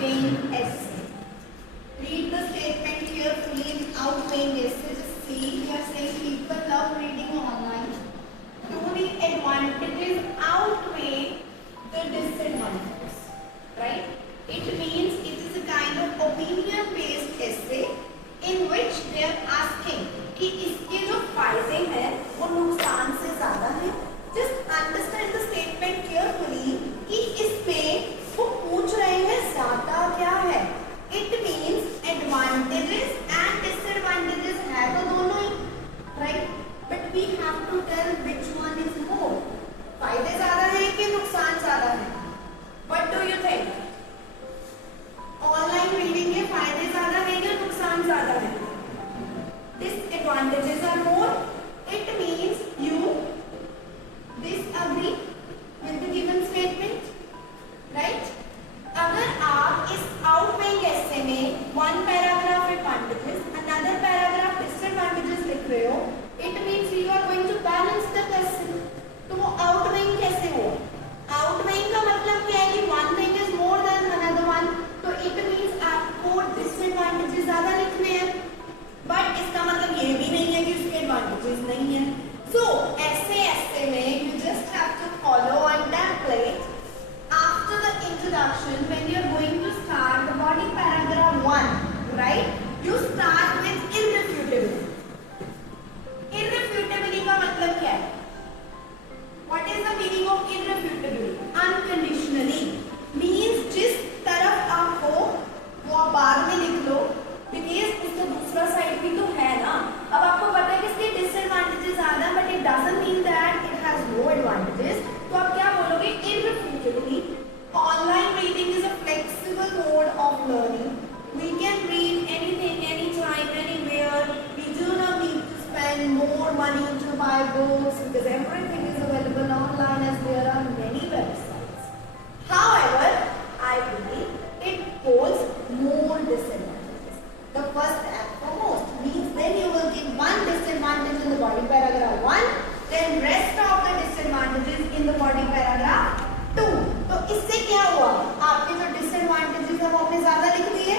outweighing essay. Read the statement carefully in outweighing essay. Just see, we are saying people love reading online. Do the advantages outweigh the disadvantages, right? It means it is a kind of opinion-based essay in which they are asking कि इसके जो फायदे हैं वो नुकसान से ज़्यादा हैं. Just understand the statement carefully कि इसमें वो पूछ रहे हैं ज़्यादा क्या है. It means advantages and disadvantages है तो दोनों ही, right? But we have to tell which one is more. फायदे ज़्यादा हैं कि नुकसान ज़्यादा है? What do you think? Online reading के फायदे ज़्यादा हैं या नुकसान ज़्यादा है? Disadvantages are more. It means you disagree with the given statement, right? अगर आप इस outweighing essay में one paragraph advantages, another paragraph disadvantages लिख रहे हो, it means you are going to balance the question. तो वो outweighing कैसे हो? Outweighing का मतलब क्या है कि one thing is more than another one. तो it means आपको disadvantages ज़्यादा लिखने हैं. बट इसका मतलब ये भी नहीं है कि उसके एडवांटेजेस नहीं है. सो ऐसे में you just have to follow on template. After the introduction when you are going to start the body paragraph 1, right, you start with irrefutably. Irrefutably का मतलब क्या है? What is the meaning of irrefutably? Unconditionally means जिस तरफ आप हो वो आप बाद में लिख लो, बिकॉज उसका दूसरा साइड भी तो है ना. अब आपको पता है कि इसके डिसएडवांटेजेस ज्यादा है, but it doesn't mean that it has no advantages. तो आप क्या बोलोगे? Irrefutably online reading is a flexible mode of learning. We can read anything, any time, anywhere. We do not need to spend more money to buy books because everything is available online as there are many websites. However, I believe it holds more disadvantages. The first and foremost means then you will give one disadvantage in the body paragraph 1, then rest of the disadvantages in the body paragraph 2. तो इससे क्या हुआ? आपने जो disadvantages है वो आपने ज़्यादा लिख दिए,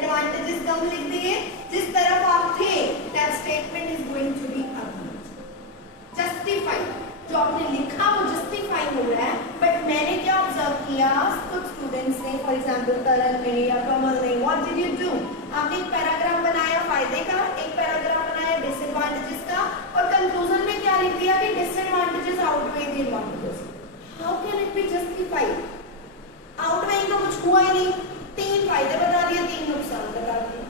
advantages कम लिख दिए. जिस तरफ आप थे, that statement is going to be agreed. Justified. जो आपने लिखा वो justify हो रहा है, but मैंने क्या observe किया? कुछ students ने, for example तरन ने या कमल ने, what did you do? आपने एक पैराग्राफ बनाया फायदे का, एक पैराग्राफ बनाया डिसएडवांटेजेस का, और कंक्लूजन में क्या लिख दिया कि disadvantages outweigh the advantages. How can it be justified? Outweighing का कुछ हुआ ही नहीं. 3 फायदे बता दिए, 3 नुकसान बता दिए.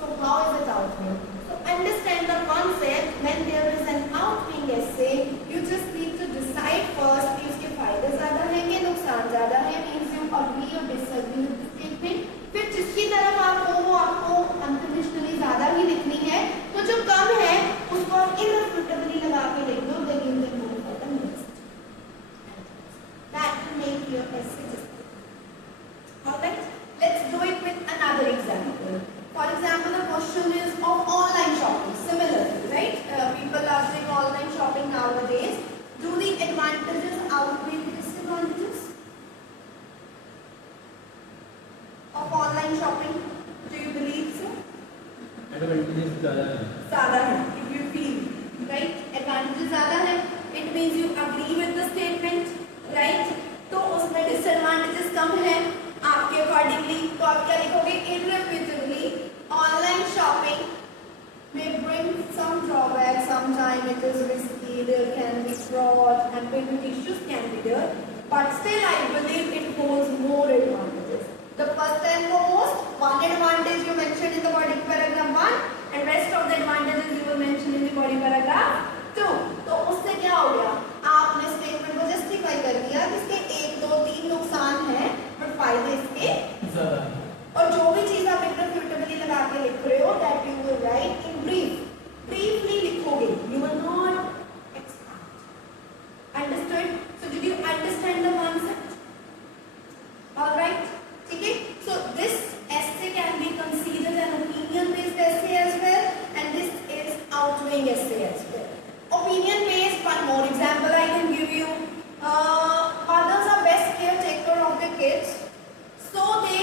So how is it outweighing? So understand the concept. When there is an outweighing essay, you just need to decide first कि उसके फायदे ज्यादा हैं कि नुकसान ज्यादा है. मींस यू अग्री और डिसएग्री विद द स्टेटमेंट. फिर जिसकी तरफ आप हो वो आपको अनकंडीशनली ज्यादा ही लिखनी है. तो जो कम है उसको आप इररिफ्यूटेबली लगा के लिख दो. Then you can move for the next. That will make your essay justified. Alright, let's do it with another example. For example, the question is of online shopping. Similarly, right? People are doing online shopping nowadays. Do the advantages outweigh the disadvantages of online shopping? Do you believe so? Advantages ज़्यादा है. If you feel, right? Advantages ज़्यादा है. It means you agree with the statement, right? तो उसमें disadvantages कम है आपके accordingly. तो आप क्या लिखोगे? Irrefutably, online shopping may bring some drawbacks. Sometimes it is risky. There can be fraud and payment issues can be there. But still, I believe it holds more advantages. The first and foremost, one advantage you mentioned in the body paragraph 1, and rest of the advantages you will mention in the body paragraph 2. तो उससे क्या हो गया? आपने statement को justify कर दिया कि इसके 1, 2, 3 नुकसान हैं, बट फायदे इसके ज़्यादा हैं. और जो भी चीज़ आप इररिफ्यूटेबली लगा के लिख रहे हो, that you will write in brief. Briefly लिखोगे. You will not expand. Understood? So did you understand the concept? All right. ठीक है. So this essay can be considered an opinion-based essay as well, and this is outweighing essay as well. Opinion-based. One more example I can give you. Mothers are best caretaker of their kids, so they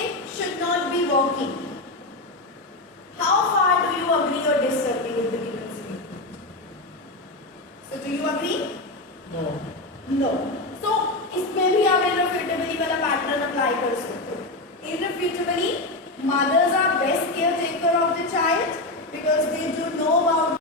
सो इसमें भी आप irrefutably वाला pattern apply कर सकते हो. Irrefutably, mothers are best caretaker of the child because they do know about